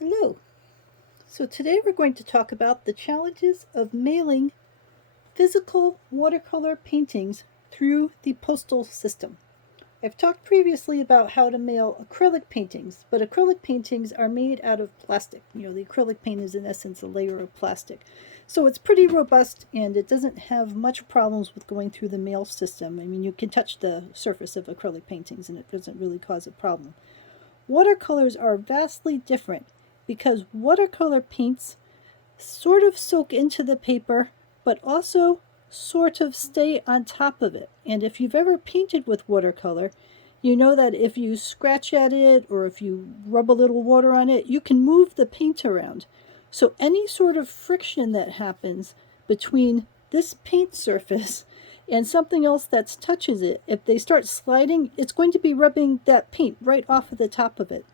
Hello. So today we're going to talk about the challenges of mailing physical watercolor paintings through the postal system. I've talked previously about how to mail acrylic paintings, but acrylic paintings are made out of plastic. The acrylic paint is in essence a layer of plastic. So it's pretty robust and it doesn't have much problems with going through the mail system. I mean, you can touch the surface of acrylic paintings and it doesn't really cause a problem. Watercolors are vastly different because watercolor paints sort of soak into the paper, but also sort of stay on top of it. And if you've ever painted with watercolor, you know that if you scratch at it or if you rub a little water on it, you can move the paint around. So any sort of friction that happens between this paint surface and something else that touches it, if they start sliding, it's going to be rubbing that paint right off of the top of it.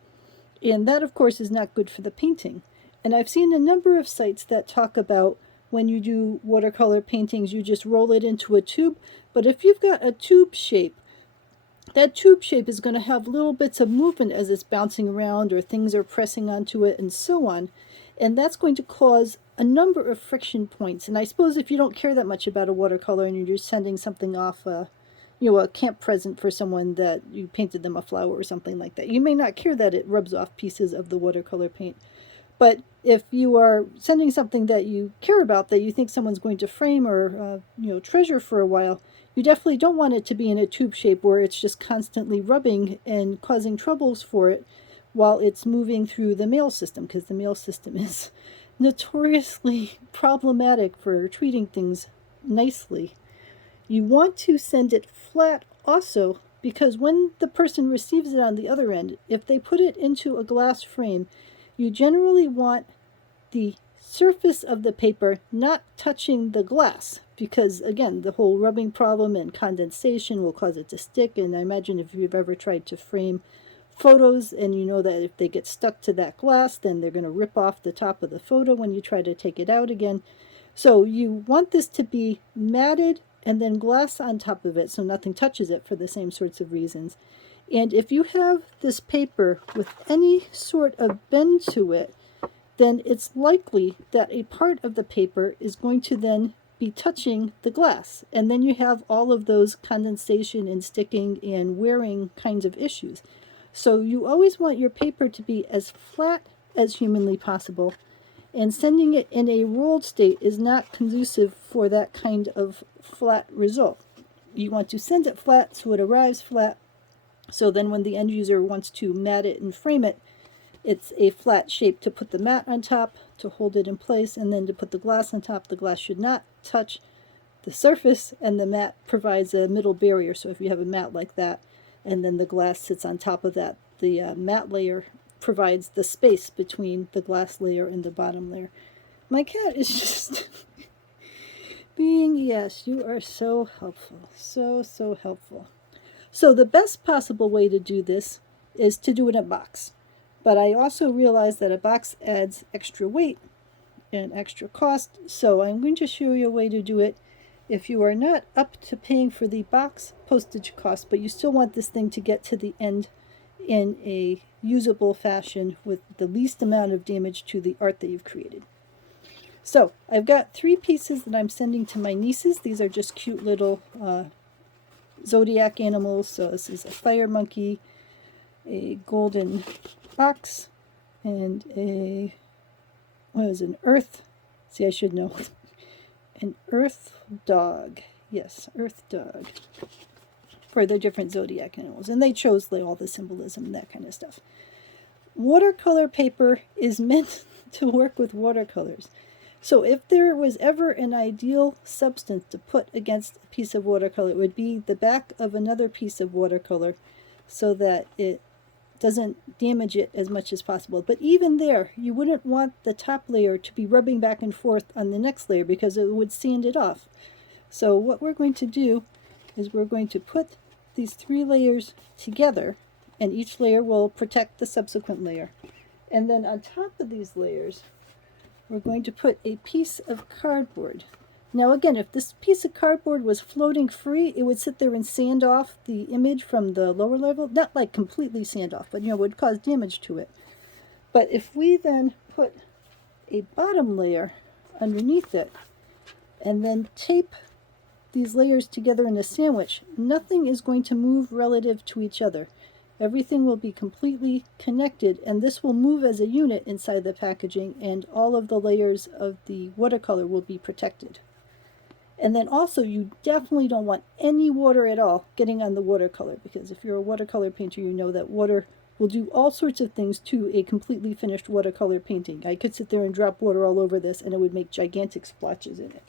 And that, of course, is not good for the painting. And I've seen a number of sites that talk about when you do watercolor paintings, you just roll it into a tube. But if you've got a tube shape, that tube shape is going to have little bits of movement as it's bouncing around or things are pressing onto it and so on. And that's going to cause a number of friction points. And I suppose if you don't care that much about a watercolor and you're just sending something off a camp present for someone that you painted them a flower or something like that, you may not care that it rubs off pieces of the watercolor paint. But if you are sending something that you care about, that you think someone's going to frame or treasure for a while, you definitely don't want it to be in a tube shape where it's just constantly rubbing and causing troubles for it while it's moving through the mail system, because the mail system is notoriously problematic for treating things nicely. You want to send it flat also, because when the person receives it on the other end, if they put it into a glass frame, you generally want the surface of the paper not touching the glass, because again, the whole rubbing problem and condensation will cause it to stick. And I imagine if you've ever tried to frame photos and you know that if they get stuck to that glass, then they're going to rip off the top of the photo when you try to take it out again. So you want this to be matted and then glass on top of it so nothing touches it for the same sorts of reasons. And if you have this paper with any sort of bend to it, then it's likely that a part of the paper is going to then be touching the glass. And then you have all of those condensation and sticking and wearing kinds of issues. So you always want your paper to be as flat as humanly possible. And sending it in a rolled state is not conducive for that kind of flat result. You want to send it flat so it arrives flat. So then when the end user wants to mat it and frame it, it's a flat shape to put the mat on top, to hold it in place, and then to put the glass on top. The glass should not touch the surface, and the mat provides a middle barrier. So if you have a mat like that, and then the glass sits on top of that, the mat layer provides the space between the glass layer and the bottom layer. My cat is just being, yes, you are so helpful. So helpful. So the best possible way to do this is to do it in a box. But I also realize that a box adds extra weight and extra cost. So I'm going to show you a way to do it if you are not up to paying for the box postage cost, but you still want this thing to get to the end in a usable fashion with the least amount of damage to the art that you've created. So I've got 3 pieces that I'm sending to my nieces. These are just cute little zodiac animals. So this is a fire monkey, a golden ox, and an earth, see, I should know, an earth dog. Yes, earth dog, for their different zodiac animals. And they chose all the symbolism and that kind of stuff. Watercolor paper is meant to work with watercolors. So if there was ever an ideal substance to put against a piece of watercolor, it would be the back of another piece of watercolor so that it doesn't damage it as much as possible. But even there, you wouldn't want the top layer to be rubbing back and forth on the next layer because it would sand it off. So what we're going to do is we're going to put these 3 layers together, and each layer will protect the subsequent layer. And then on top of these layers, we're going to put a piece of cardboard. Now again, if this piece of cardboard was floating free, it would sit there and sand off the image from the lower level. Not like completely sand off, but would cause damage to it. But if we then put a bottom layer underneath it and then tape these layers together in a sandwich, nothing is going to move relative to each other. Everything will be completely connected, and this will move as a unit inside the packaging, and all of the layers of the watercolor will be protected. And then also, you definitely don't want any water at all getting on the watercolor, because if you're a watercolor painter, you know that water will do all sorts of things to a completely finished watercolor painting. I could sit there and drop water all over this and it would make gigantic splotches in it.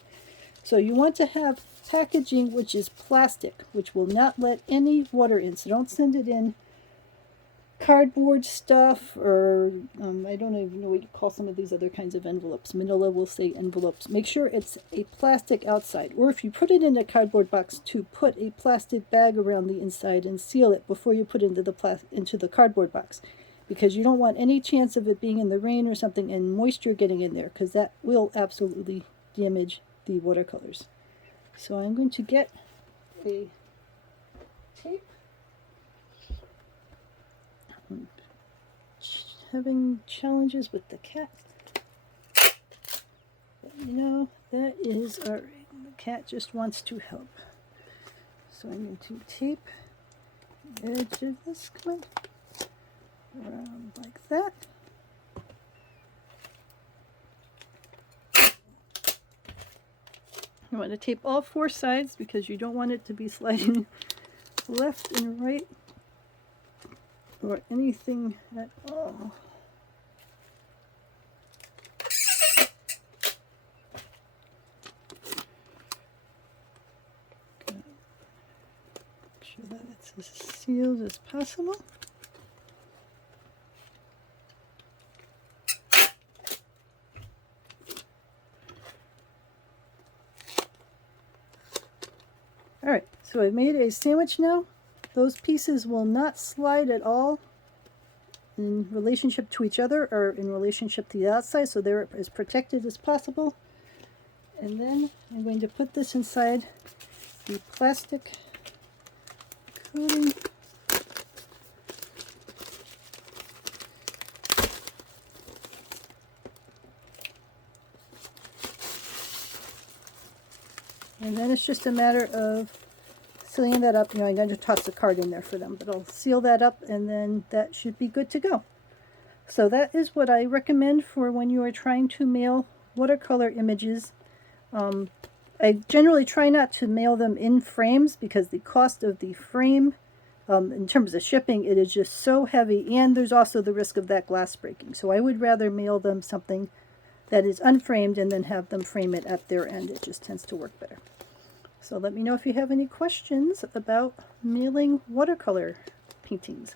So you want to have packaging which is plastic, which will not let any water in. So don't send it in cardboard stuff, or I don't even know what you call some of these other kinds of envelopes. Manila will say envelopes. Make sure it's a plastic outside, or if you put it in a cardboard box, to put a plastic bag around the inside and seal it before you put it into the cardboard box, because you don't want any chance of it being in the rain or something and moisture getting in there, because that will absolutely damage the watercolors. So I'm going to get a tape. I'm having challenges with the cat, but you know, that is alright. The cat just wants to help. So I'm going to tape the edge of this one around like that. You want to tape all four sides because you don't want it to be sliding left and right or anything at all. Make sure that it's as sealed as possible. Alright, so I've made a sandwich now. Those pieces will not slide at all in relationship to each other or in relationship to the outside, so they're as protected as possible. And then I'm going to put this inside the plastic coating. And then it's just a matter of sealing that up. You know, I'm going to toss the card in there for them, but I'll seal that up and then that should be good to go. So that is what I recommend for when you are trying to mail watercolor images. I generally try not to mail them in frames because the cost of the frame, in terms of shipping, it is just so heavy, and there's also the risk of that glass breaking. So I would rather mail them something that is unframed and then have them frame it at their end. It just tends to work better. So let me know if you have any questions about mailing watercolor paintings.